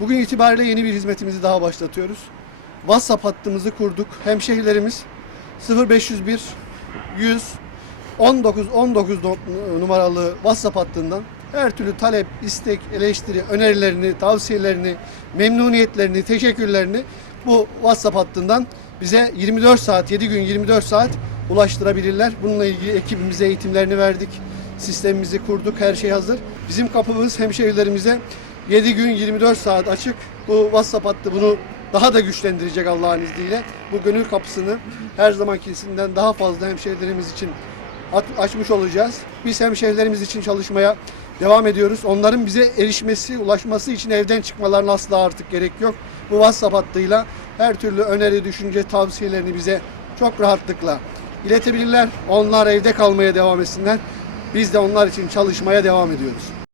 Bugün itibariyle yeni bir hizmetimizi daha başlatıyoruz. WhatsApp hattımızı kurduk. Hemşehrilerimiz 0501 100 19 19 no- numaralı WhatsApp hattından her türlü talep, istek, eleştiri, önerilerini, tavsiyelerini, memnuniyetlerini, teşekkürlerini bu WhatsApp hattından bize 24 saat, 7 gün 24 saat ulaştırabilirler. Bununla ilgili ekibimize eğitimlerini verdik. Sistemimizi kurduk. Her şey hazır. Bizim kapımız hemşehrilerimize 7 gün 24 saat açık. Bu WhatsApp hattı bunu daha da güçlendirecek Allah'ın izniyle. Bu gönül kapısını her zamankisinden daha fazla hemşehrilerimiz için açmış olacağız. Biz hemşehrilerimiz için çalışmaya devam ediyoruz. Onların bize erişmesi, ulaşması için evden çıkmalarına asla artık gerek yok. Bu WhatsApp hattıyla her türlü öneri, düşünce, tavsiyelerini bize çok rahatlıkla iletebilirler. Onlar evde kalmaya devam etsinler. Biz de onlar için çalışmaya devam ediyoruz.